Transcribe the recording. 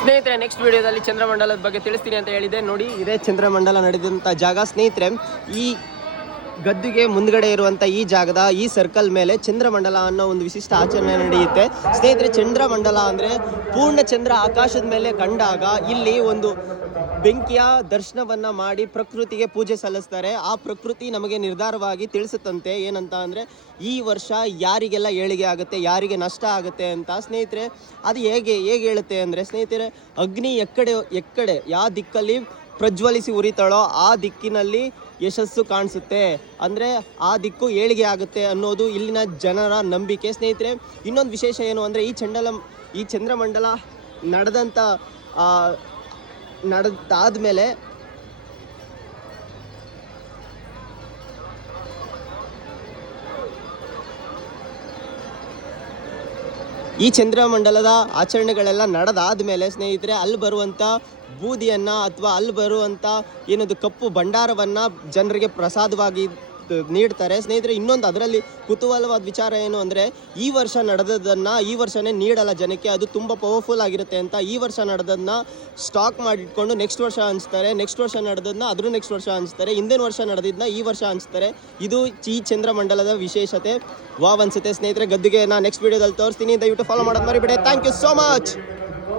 ಸ್ನೇಹಿತರೆ ನೆಕ್ಸ್ಟ್ ವಿಡಿಯೋದಲ್ಲಿ ಚಂದ್ರಮಂಡಲದ ಬಗ್ಗೆ ತಿಳಿಸ್ತೀನಿ ಅಂತ ಹೇಳಿದೆ. ನೋಡಿ, ಇದೇ ಚಂದ್ರಮಂಡಲ ನಡೆದಂಥ ಜಾಗ ಸ್ನೇಹಿತರೆ. ಈ ಗದ್ದುಗೆ ಮುಂದ್ಗಡೆ ಇರುವಂಥ ಈ ಜಾಗದ ಈ ಸರ್ಕಲ್ ಮೇಲೆ ಚಂದ್ರಮಂಡಲ ಅನ್ನೋ ಒಂದು ವಿಶಿಷ್ಟ ಆಚರಣೆ ನಡೆಯುತ್ತೆ ಸ್ನೇಹಿತರೆ. ಚಂದ್ರಮಂಡಲ ಅಂದರೆ ಪೂರ್ಣ ಚಂದ್ರ ಆಕಾಶದ ಮೇಲೆ ಕಂಡಾಗ ಇಲ್ಲಿ ಒಂದು ಬೆಂಕಿಯ ದರ್ಶನವನ್ನ ಮಾಡಿ ಪ್ರಕೃತಿಗೆ ಪೂಜೆ ಸಲ್ಲಿಸ್ತಾರೆ. ಆ ಪ್ರಕೃತಿ ನಮಗೆ ನಿರ್ಧಾರವಾಗಿ ತಿಳಿಸುತ್ತಂತೆ ಏನಂತ ಅಂದರೆ ಈ ವರ್ಷ ಯಾರಿಗೆಲ್ಲ ಏಳಿಗೆ ಆಗುತ್ತೆ, ಯಾರಿಗೆ ನಷ್ಟ ಆಗುತ್ತೆ ಅಂತ ಸ್ನೇಹಿತರೆ. ಅದು ಹೇಗೆ ಹೇಳುತ್ತೆ ಅಂದರೆ ಸ್ನೇಹಿತರೆ, ಅಗ್ನಿ ಎಕ್ಕಡೆ ಯಾವ ದಿಕ್ಕಲ್ಲಿ ಪ್ರಜ್ವಲಿಸಿ ಉರಿತಾಳೋ ಆ ದಿಕ್ಕಿನಲ್ಲಿ ಯಶಸ್ಸು ಕಾಣಿಸುತ್ತೆ, ಅಂದರೆ ಆ ದಿಕ್ಕು ಏಳಿಗೆ ಆಗುತ್ತೆ ಅನ್ನೋದು ಇಲ್ಲಿನ ಜನರ ನಂಬಿಕೆ ಸ್ನೇಹಿತರೆ. ಇನ್ನೊಂದು ವಿಶೇಷ ಏನು ಅಂದರೆ ಈ ಚಂದ್ರಮಂಡಲ ನಡೆದಾದ್ಮೇಲೆ ಈ ಚಂದ್ರಮಂಡಲದ ಆಚರಣೆಗಳೆಲ್ಲ ನಡೆದಾದ್ಮೇಲೆ ಸ್ನೇಹಿತರೆ ಅಲ್ಲಿ ಬರುವಂಥ ಬೂದಿಯನ್ನು ಅಥವಾ ಅಲ್ಲಿ ಬರುವಂಥ ಏನದು ಕಪ್ಪು ಭಂಡಾರವನ್ನು ಜನರಿಗೆ ಪ್ರಸಾದವಾಗಿ ನೀಡ್ತಾರೆ ಸ್ನೇಹಿತರೆ. ಇನ್ನೊಂದು ಅದರಲ್ಲಿ ಕುತೂಹಲವಾದ ವಿಚಾರ ಏನು ಅಂದರೆ ಈ ವರ್ಷ ನಡೆದದನ್ನು ಈ ವರ್ಷನೇ ನೀಡಲ್ಲ ಜನಕ್ಕೆ, ಅದು ತುಂಬ ಪವರ್ಫುಲ್ ಆಗಿರುತ್ತೆ ಅಂತ. ಈ ವರ್ಷ ನಡೆದದನ್ನ ಸ್ಟಾಕ್ ಮಾಡಿಟ್ಕೊಂಡು ನೆಕ್ಸ್ಟ್ ವರ್ಷ ಹಂಚ್ತಾರೆ, ನೆಕ್ಸ್ಟ್ ವರ್ಷ ನಡೆದದನ್ನ ಅದ್ರ ನೆಕ್ಸ್ಟ್ ವರ್ಷ ಹಂಚ್ತಾರೆ, ಹಿಂದಿನ ವರ್ಷ ನಡೆದಿದ್ದನ್ನ ಈ ವರ್ಷ ಹಂಚ್ತಾರೆ. ಇದು ಈ ಚಂದ್ರಮಂಡಲದ ವಿಶೇಷತೆ. ಅನ್ಸುತ್ತೆ ಸ್ನೇಹಿತರೆ. ಗದ್ದುಗೆ ನಾನು ನೆಕ್ಸ್ಟ್ ವಿಡಿಯೋದಲ್ಲಿ ತೋರಿಸ್ತೀನಿ. ದಯವಿಟ್ಟು ಫಾಲೋ ಮಾಡೋದು ಮರಿಬೇಡಿ. Thank you so much.